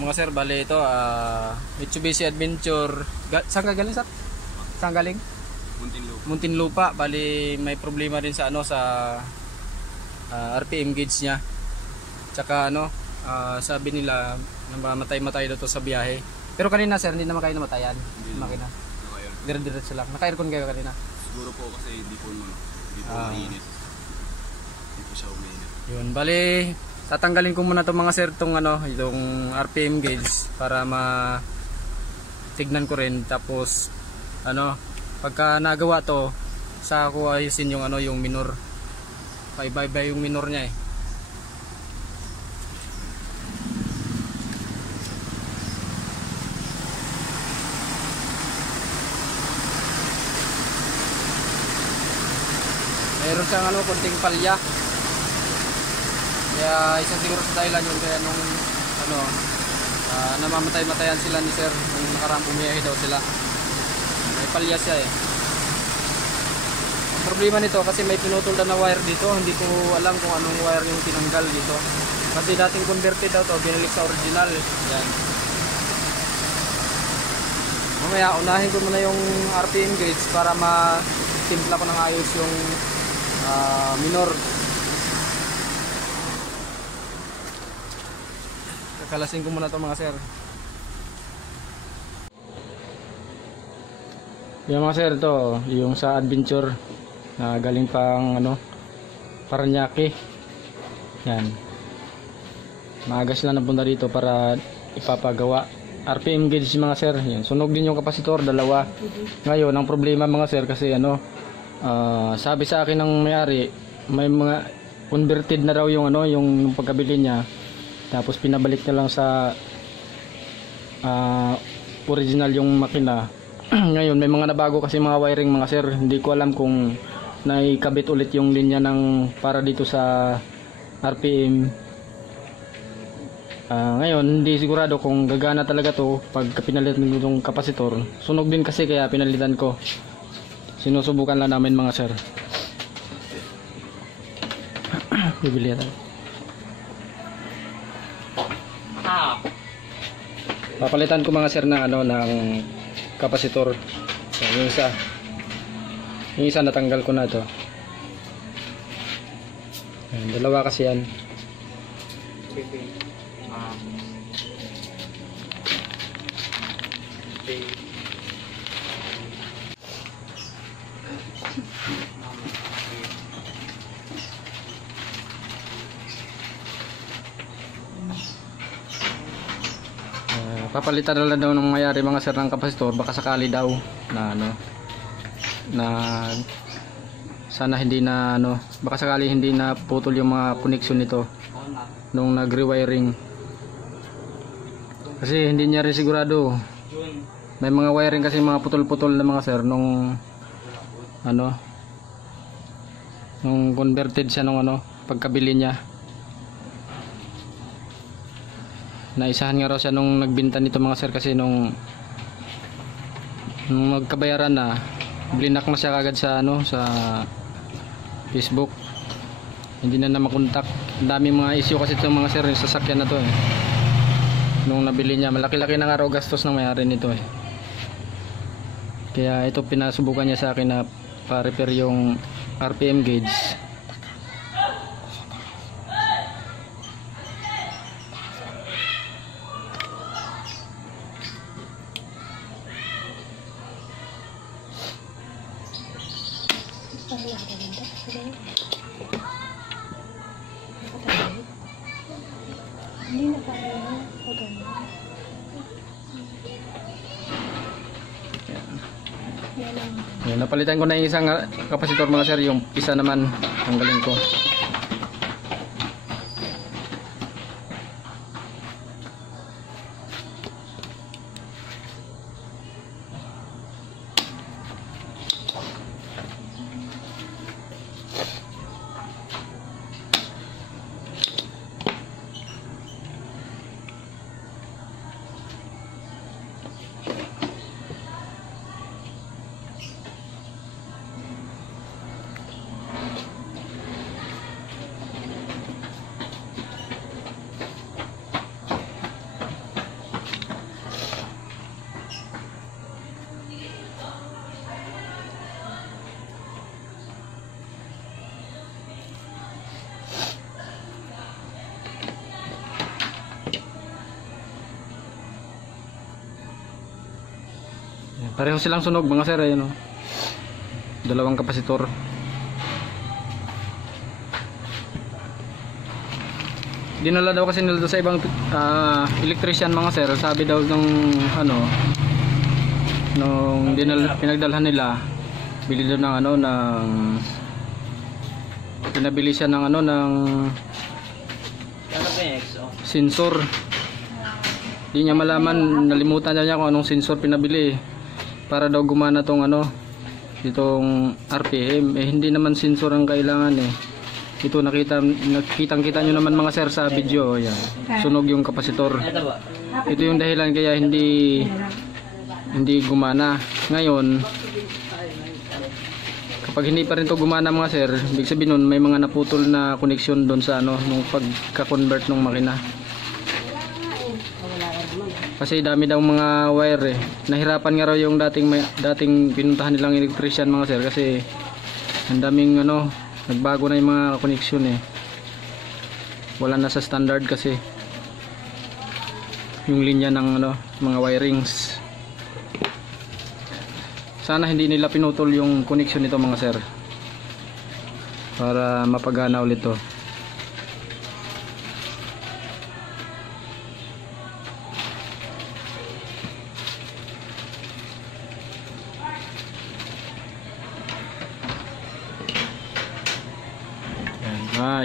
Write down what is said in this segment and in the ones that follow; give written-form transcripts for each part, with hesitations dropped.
Mga sir, bali ito Mitsubishi Adventure. Saan ka galing, sir? Saan galing? Muntinlupa. Muntinlupa. Bali may problema din sa sa RPM gauge niya. Tsaka sabi nila namatay-matay daw to sa biyahe. Pero kanina sir, hindi naman kayo namatayan. Makina. Dire-diretso lang. Naka-aircon kayo kanina? Siguro po kasi hindi po mainit. Hindi po siya uminit. Yun, bali tatanggalin ko muna 'tong mga sir itong itong RPM gauge para tignan ko rin, tapos pagka nagawa to sa ako ayusin yung yung minor. Paiba-iba yung minor niya eh. Meron siyang konting palya. Kaya isa siguro sa dahilan yun, kaya nung namamatay-matayan sila ni sir nung nakaraang bumiyahe daw sila. May palya siya eh. Ang problema nito kasi may pinutol na wire dito, hindi ko alam kung anong wire yung tinanggal dito. Kasi dating converted daw to, binalik sa original. Yan. Mamaya unahin ko muna yung RPM gauge para matimpla ko ng ayos yung minor. Kakalasin ko muna ito mga sir. Yung mga sir, ito yung sa Adventure na galing pang Paranaque. Yan, maaga sila napunta dito para ipapagawa RPM gauge mga sir. Yan, sunog din yung kapasitor, dalawa. Ngayon ang problema mga sir kasi sabi sa akin ng may-ari, may mga converted na raw yung pagkabili niya, tapos pinabalik na lang sa original yung makina. Ngayon may mga nabago kasi mga wiring mga sir, hindi ko alam kung naikabit ulit yung linya para dito sa RPM. Ngayon hindi sigurado kung gagana talaga to pag pinalitan ng kapasitor. Sunog din kasi kaya pinalitan ko. Sinusubukan lang namin mga sir. Bibili tayo. Papalitan ko mga sir na ng kapasitor. So, yung isa natanggal ko na ito. Ayan, dalawa kasi yan. Papalitan na lang daw ng mayari mga sir ng kapasitor, baka sakali daw na sana hindi na baka sakali hindi na putol yung mga connection nito nung nag-rewiring, kasi hindi niya rin sigurado. May mga wiring kasi mga putol-putol na mga sir nung nung converted siya nung pagkabili niya. Naisahan nga raw siya nung nagbinta nito mga sir, kasi nung magkabayaran na, blinak na siya kagad sa sa Facebook. Hindi na makontak. Ang dami mga issue kasi itong mga sir, yung sasakyan na to eh. Nung nabili niya, malaki-laki na nga raw gastos ng may-ari nito eh. Kaya ito pinasubukan niya sa akin na pa-repair yung RPM gauge. Hindi na kaya Yan, napalitan ko na yung isang kapasitor mga sir, yung isa naman tanggalin ko. Pareho silang sunog mga sir, ayun oh. Dalawang kapasitor. Dinala daw kasi nila sa ibang electrician mga sir. Sabi daw nung ano, nung pinagdalhan nila, bili daw ng ano, ng pinabili siya ng ano, ng sensor. Di niya malaman, nalimutan niya kung anong sensor pinabili para daw gumana tong ano, itong RPM. Hindi naman sensor ang kailangan eh. Ito nakitang-kita nyo naman mga sir sa video. Yan. Sunog yung kapasitor. Ito yung dahilan kaya hindi gumana. Ngayon, kapag hindi pa rin to gumana mga sir, ibig sabihin nun may mga naputol na koneksyon doon sa ano, nung pagka-convert ng makina. Kasi dami daw mga wire eh. Nahirapan nga raw yung dating pinuntahan nilang electrician mga sir kasi ang daming ano, nagbago na yung mga koneksyon eh. Wala na sa standard kasi yung linya ng ano, mga wirings. Sana hindi nila pinutol yung koneksyon nito mga sir para mapagana ulit to.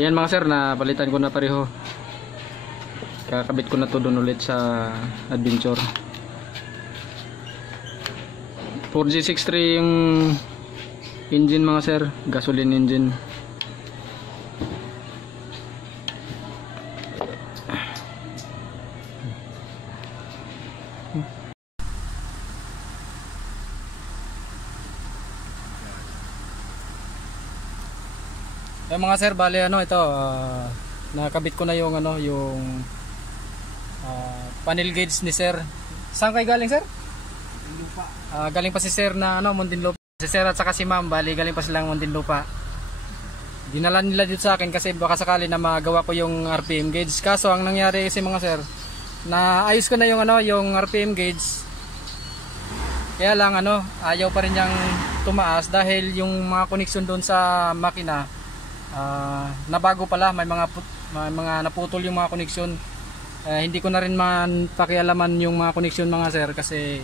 Yan mga sir, napalitan ko na pareho. Kakabit ko na to doon ulit sa Adventure. 4G63 yung engine mga sir, gasoline engine. Mga sir, bali ano ito, nakabit ko na yung ano, yung panel gauge ni sir. Saan kayo galing sir? Muntinlupa. Galing pa si sir na ano, Muntinlupa. Si sir at saka si ma'am, bali galing pa silang Muntinlupa. Dinala nila dito sa akin kasi baka sakali na magawa ko yung RPM gauge. Kaso ang nangyari kasi mga sir, na ayos ko na yung ano, yung RPM gauge. Kaya lang ano, ayaw pa rin niyang tumaas dahil yung mga koneksyon doon sa makina nabago pala, may mga naputol yung mga koneksyon. Hindi ko na rin man pakialaman yung mga koneksyon mga sir kasi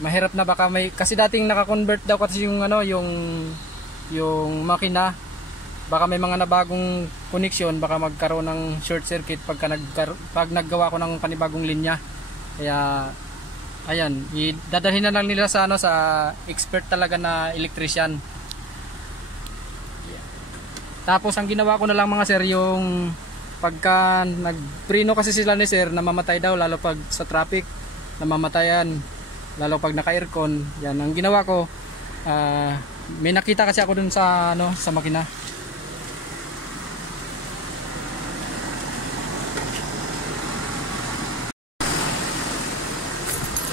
mahirap na, baka may kasi dating naka-convert daw kasi yung ano, yung makina, baka may mga nabagong koneksyon, baka magkaroon ng short circuit pag naggawa ko ng panibagong linya. Kaya ayan, dadalhin na lang nila sa ano, sa expert talaga na electrician. Tapos ang ginawa ko na lang mga sir, yung pagka nagpreno kasi sila ni sir, namamatay daw lalo pag sa traffic, namamatayan lalo pag naka-aircon. Yan ang ginawa ko. May nakita kasi ako dun sa ano, sa makina.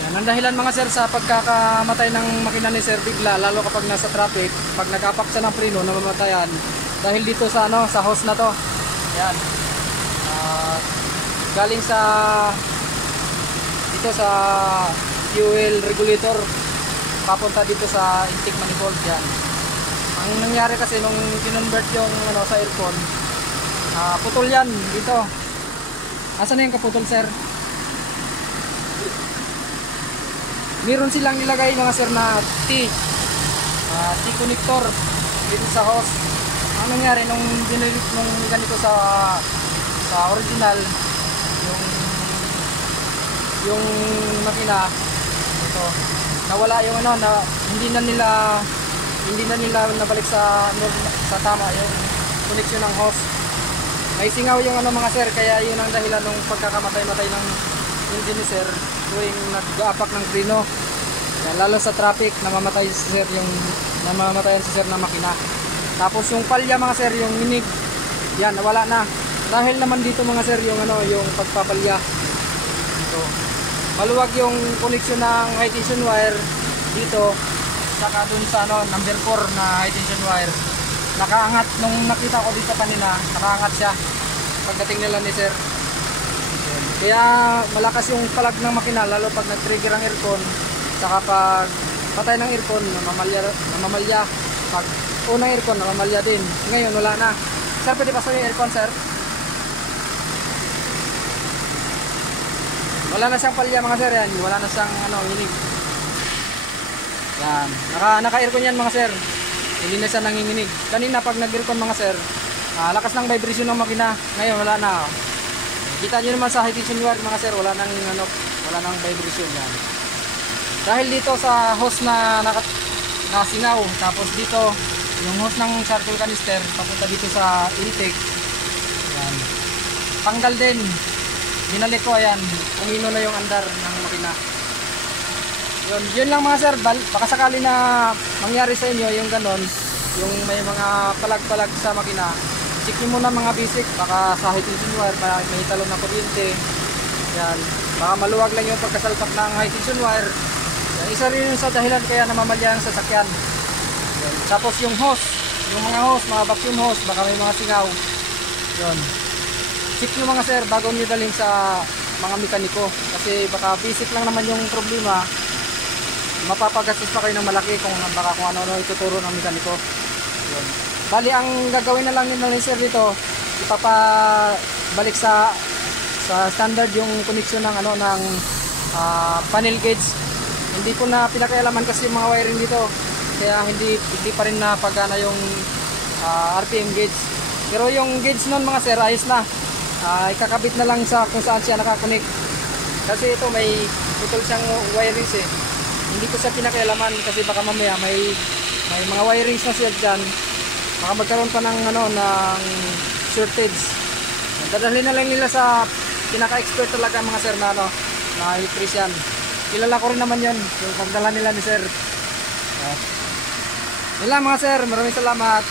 Yan ang dahilan mga sir sa pagkakamatay ng makina ni sir bigla, lalo kapag nasa traffic, pag nag-apak siya ng preno, namamatayan. Dahil dito sa ano, sa hose na to. Yan. Galing sa dito sa fuel regulator papunta dito sa intake manifold. Yan. Ang nangyari kasi nung kinonvert yung ano, sa aircon, putol yan dito. Asan na yung kaputol sir? Meron silang nilagay mga sir na T connector dito sa hose. Ang nangyari nung ganito sa original, yung makina ito, nawala yung ano, na hindi na nila nabalik sa tama yung connection ng hose. May singaw yung ano mga sir, kaya yun ang dahilan ng pagkakamatay-matay ng engine ni sir tuwing nag-aapak ng preno. Lalo sa traffic, namamatayan si sir na makina. Tapos yung palya mga sir, yung minig, yan nawala na. Dahil naman dito mga sir, yung ano, yung pagpapalya. Dito. Maluwag yung connection ng high tension wire dito, saka dun sa ano, number 4 na high tension wire. Nakaangat, nung nakita ko dito kanina, nakaangat siya pagdating nila ni sir. Yun. Kaya malakas yung palag ng makina lalo pag nag-trigger ang aircon, saka pag patay ng aircon, namamalya. Pag unang aircon, namamalya din. Ngayon wala na. Sir, pwede pa sa yung aircon, sir? Wala na siyang palya mga sir, yan. Wala na siyang hinig. Yan. Naka-aircon yan mga sir. Hindi na siya nanginginig. Kanina pag nag-aircon mga sir, lakas ng vibration ng makina. Ngayon wala na. Kita nyo naman sa high tension wire mga sir, wala nang vibration yan. Dahil dito sa hose na nasingaw, tapos dito yung hose ng charcoal canister papunta dito sa intake. Yan. Tanggal din. Binalik ko, ayan, umino na yung andar ng makina. Yun lang mga sir, baka sakali na mangyari sa inyo yung ganon, yung may mga palag-palag sa makina, check nyo muna mga basic, baka sa high tension wire, may talon na kuryente, yan, baka maluwag lang yung pagkasalpak ng high tension wire. Yan, isa rin yun sa dahilan kaya namamalya ang sasakyan. Yan. Tapos yung hose, mga vacuum hose, baka may mga singaw. Yun. Check nyo mga sir bago nyo dalhin sa mga mekaniko, kasi baka basic lang naman yung problema, mapapagastos pa kayo ng malaki kung ano ituturo ng mekaniko. Yun. Bali ang gagawin na lang nila ni sir dito, ipapabalik sa standard yung connection ng ng panel gauge. Hindi ko na pinakialaman kasi yung mga wiring dito, kaya hindi pa rin napagana yung RPM gauge. Pero yung gauge nun mga sir, ayos na. Ikakabit na lang sa kung saan siya nakakonect. Kasi ito may putol siyang wirings eh. Hindi ko siya pinakialaman kasi baka mamaya may mga wirings na siya dyan. Baka magkaroon pa ng ng shortage. Dadalhin na lang nila sa pinaka-expert talaga mga sir na electrician. Kilala ko rin naman yun, yung pagdala nila ni sir. Yun lang mga sir, maraming salamat.